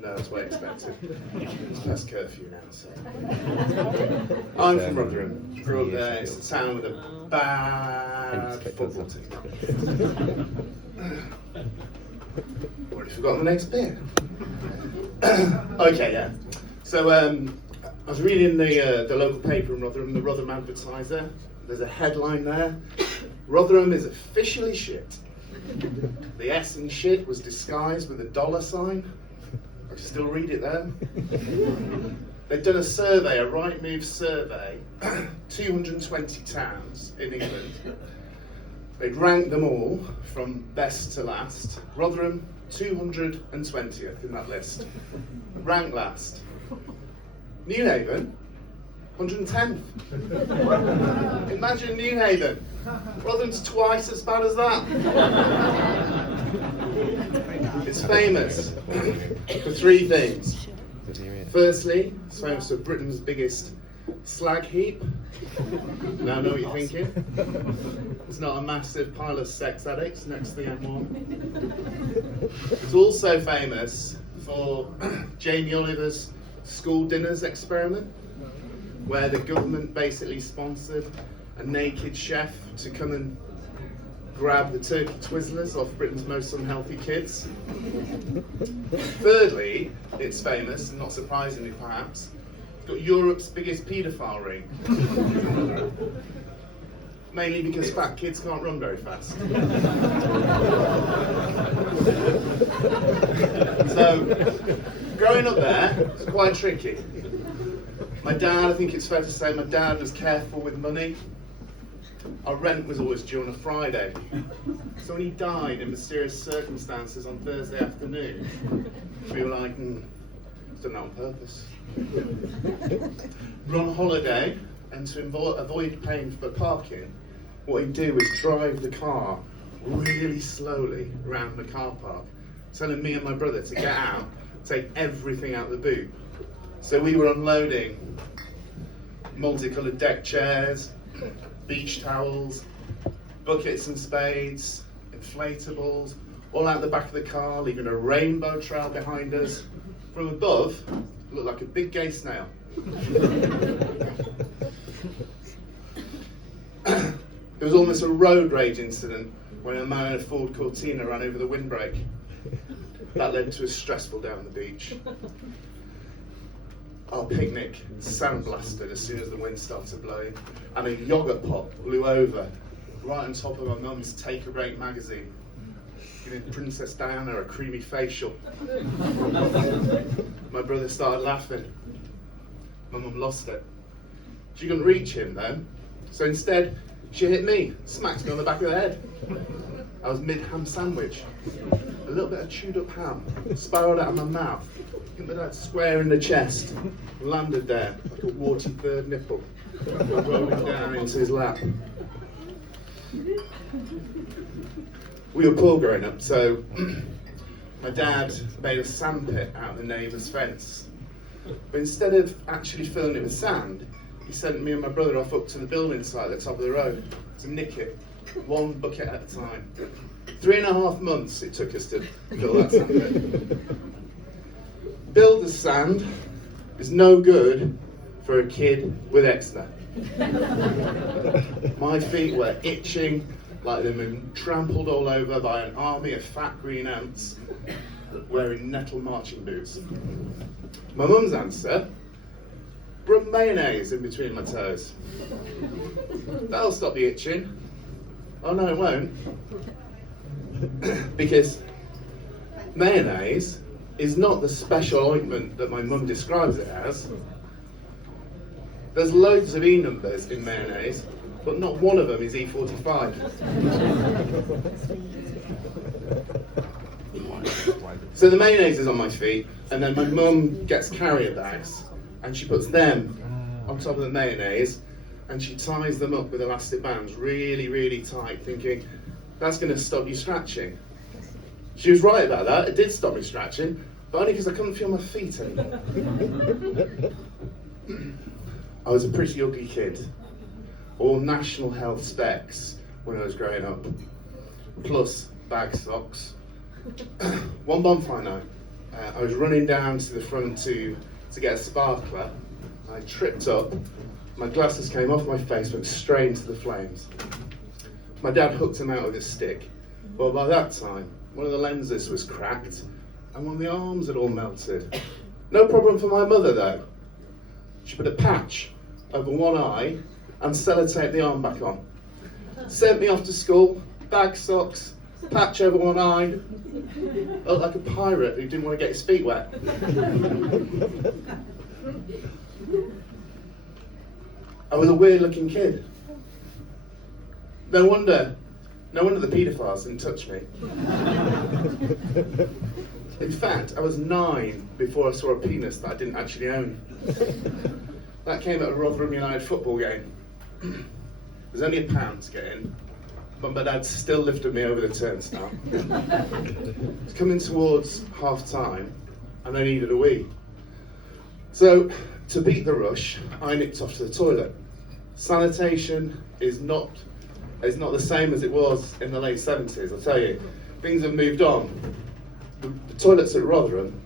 No, that's way expected. It's past curfew now, so. I'm from Rotherham. Grew up there. It's a town with a bad football team. Already forgotten the next bit. Okay, yeah. So I was reading the local paper in Rotherham, the Rotherham Advertiser. There's a headline there. Rotherham is officially shit. The S in shit was disguised with a dollar sign. I can still read it there. They've done a survey, a Rightmove survey, 220 towns in England. They'd ranked them all from best to last. Rotherham, 220th in that list. Ranked last. Newhaven, 110th. Imagine Newhaven. Rotherham's twice as bad as that. It's famous for three things. Firstly, it's famous for Britain's biggest slag heap. Now I know what you're thinking. It's not a massive pile of sex addicts next to the M1. It's also famous for Jamie Oliver's school dinners experiment, where the government basically sponsored a naked chef to come and grab the turkey Twizzlers off Britain's most unhealthy kids. Thirdly, it's famous, and not surprisingly perhaps, it's got Europe's biggest paedophile ring. Mainly because fat kids can't run very fast. So, growing up there, it's quite tricky. My dad, I think it's fair to say, my dad was careful with money. Our rent was always due on a Friday. So when he died in mysterious circumstances on Thursday afternoon, we were like, it's done that on purpose. We're on holiday, and to avoid paying for parking, what he'd do was drive the car really slowly around the car park, telling me and my brother to get out, take everything out of the boot. So we were unloading multicoloured deck chairs, beach towels, buckets and spades, inflatables, all out the back of the car, leaving a rainbow trail behind us. From above, it looked like a big gay snail. There was almost a road rage incident when a man in a Ford Cortina ran over the windbreak. That led to a stressful day on the beach. Our picnic sandblasted as soon as the wind started blowing, and a yoghurt pot blew over right on top of my mum's Take a Break magazine, giving Princess Diana a creamy facial. My brother started laughing. My mum lost it. She couldn't reach him then, so instead she hit me, smacked me on the back of the head. I was mid-ham sandwich. A little bit of chewed up ham spiraled out of my mouth, hit my dad square in the chest, landed there like a warty third nipple, rolling down into his lap. We were poor growing up, so my dad made a sandpit out of the neighbour's fence. But instead of actually filling it with sand, he sent me and my brother off up to the building site at the top of the road to nick it, one bucket at a time. 3.5 months it took us to fill that sandpit. Builder's sand is no good for a kid with eczema. My feet were itching like they'd been trampled all over by an army of fat green ants wearing nettle marching boots. My mum's answer: rub mayonnaise in between my toes. That'll stop the itching. Oh no, it won't. Because mayonnaise is not the special ointment that my mum describes it as. There's loads of E numbers in mayonnaise, but not one of them is E45. So the mayonnaise is on my feet, and then my mum gets carrier bags, and she puts them on top of the mayonnaise, and she ties them up with elastic bands really, really tight, thinking, that's going to stop you scratching. She was right about that, it did stop me scratching, but only because I couldn't feel my feet anymore. I was a pretty ugly kid, all national health specs when I was growing up, plus bag socks. One bonfire night, I was running down to the front to get a sparkler. I tripped up, my glasses came off my face, went straight into the flames. My dad hooked them out with a stick. Well, by that time, one of the lenses was cracked and one of the arms had all melted. No problem for my mother though. She put a patch over one eye and sellotaped the arm back on. Sent me off to school, bag socks, patch over one eye. Looked like a pirate who didn't want to get his feet wet. I was a weird looking kid. No wonder the paedophiles didn't touch me. In fact, I was 9 before I saw a penis that I didn't actually own. That came at a Rotherham United football game. It was only £1 to get in, but my dad still lifted me over the turnstile. It was coming towards half time, and I needed a wee. So, to beat the rush, I nipped off to the toilet. Sanitation is not the same as it was in the late 70s, I'll tell you. Things have moved on. The toilets at Rotherham,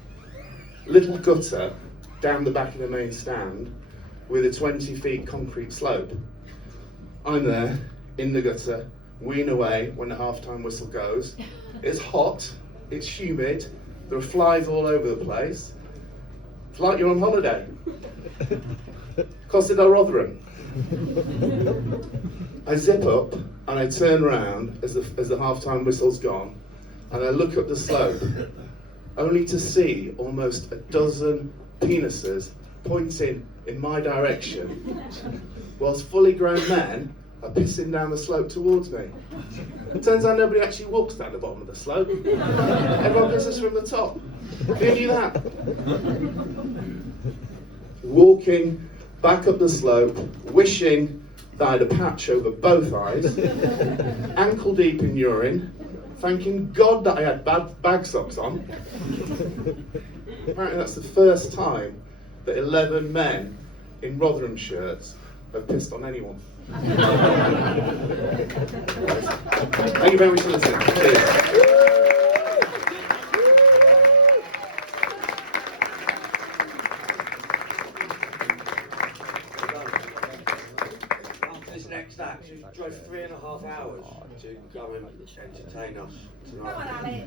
little gutter down the back of the main stand with a 20 feet concrete slope. I'm there, in the gutter, weeing away when the half-time whistle goes. It's hot, it's humid, there are flies all over the place. It's like you're on holiday. Costed Rotherham. I zip up and I turn around as the half-time whistle's gone, and I look up the slope, only to see almost a dozen penises pointing in my direction, whilst fully grown men are pissing down the slope towards me. It turns out nobody actually walks down the bottom of the slope. Everyone pisses from the top. Who knew that? Walking back up the slope, wishing that I had a patch over both eyes, ankle deep in urine, thanking God that I had bag socks on. Apparently that's the first time that 11 men in Rotherham shirts have pissed on anyone. Thank you very much for listening. Cheers. This next act, she drove 3.5 hours to go and entertain us tonight. Come on, Alex.